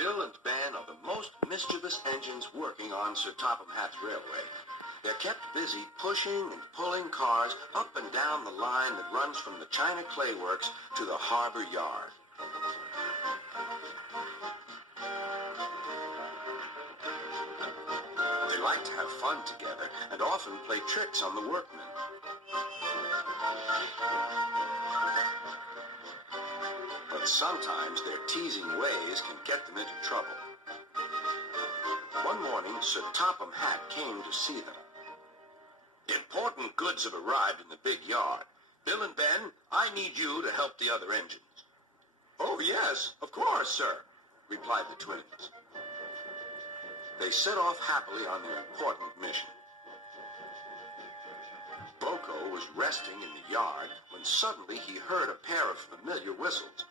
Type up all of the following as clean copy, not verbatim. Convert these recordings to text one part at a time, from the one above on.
Bill and Ben are the most mischievous engines working on Sir Topham Hatt's railway. They're kept busy pushing and pulling cars up and down the line that runs from the China Clay Works to the harbor yard. They like to have fun together and often play tricks on the workmen. But sometimes their teasing ways can get them into trouble. One morning, Sir Topham Hatt came to see them. Important goods have arrived in the big yard. Bill and Ben, I need you to help the other engines. Oh, yes, of course, sir, replied the twins. They set off happily on their important mission. Boko was resting in the yard when suddenly he heard a pair of familiar whistles.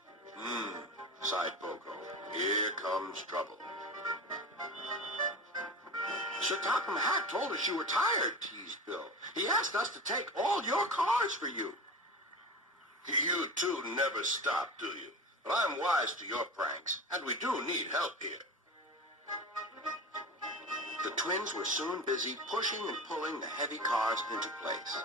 Sighed Boko. Here comes trouble. Sir Topham Hatt told us you were tired, teased Bill. He asked us to take all your cars for you. You two never stop, do you? But I'm wise to your pranks, and we do need help here. The twins were soon busy pushing and pulling the heavy cars into place.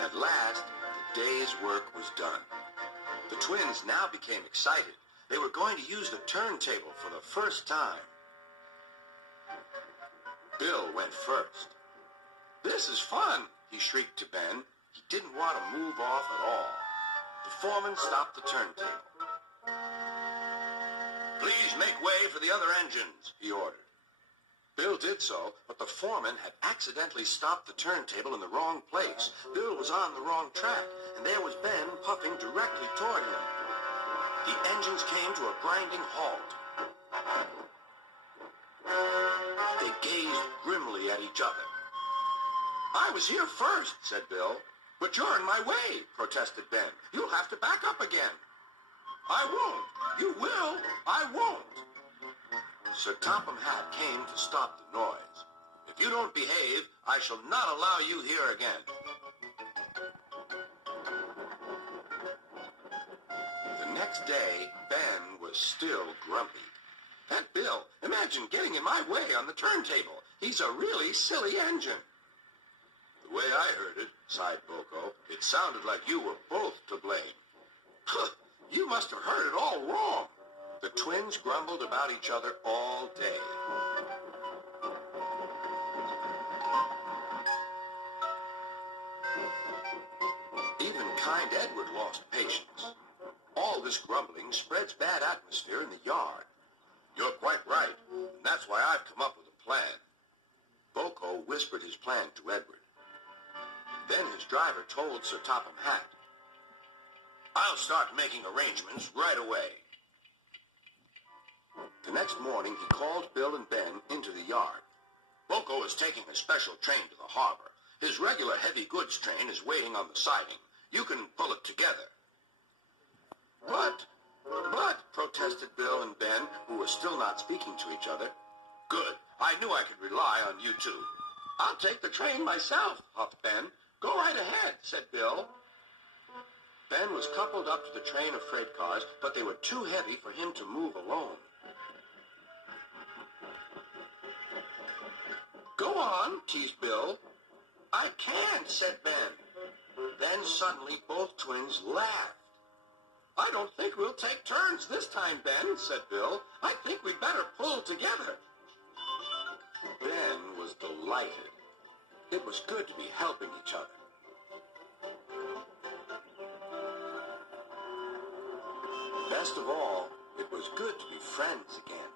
At last, the day's work was done. The twins now became excited. They were going to use the turntable for the first time. Bill went first. This is fun, he shrieked to Ben. He didn't want to move off at all. The foreman stopped the turntable. Please make way for the other engines, he ordered. Bill did so, but the foreman had accidentally stopped the turntable in the wrong place. Bill was on the wrong track, and there was Ben puffing directly toward him. The engines came to a grinding halt. They gazed grimly at each other. I was here first, said Bill. But you're in my way, protested Ben. You'll have to back up again. I won't. You will. I won't. Sir Topham Hatt came to stop the noise. If you don't behave, I shall not allow you here again. The next day, Ben was still grumpy. That Bill, imagine getting in my way on the turntable. He's a really silly engine. The way I heard it, sighed Boko, it sounded like you were both to blame. Huh, you must have heard it all wrong. The twins grumbled about each other all day. Even kind Edward lost patience. All this grumbling spreads bad atmosphere in the yard. You're quite right, and that's why I've come up with a plan. Boko whispered his plan to Edward. Then his driver told Sir Topham Hatt, I'll start making arrangements right away. The next morning, he called Bill and Ben into the yard. Boko is taking a special train to the harbor. His regular heavy goods train is waiting on the siding. You can pull it together. But, protested Bill and Ben, who were still not speaking to each other. Good. I knew I could rely on you two. I'll take the train myself, huffed Ben. Go right ahead, said Bill. Ben was coupled up to the train of freight cars, but they were too heavy for him to move alone. Go on, teased Bill. I can't, said Ben. Then suddenly both twins laughed. I don't think we'll take turns this time, Ben, said Bill. I think we'd better pull together. Ben was delighted. It was good to be helping each other. Best of all, it was good to be friends again.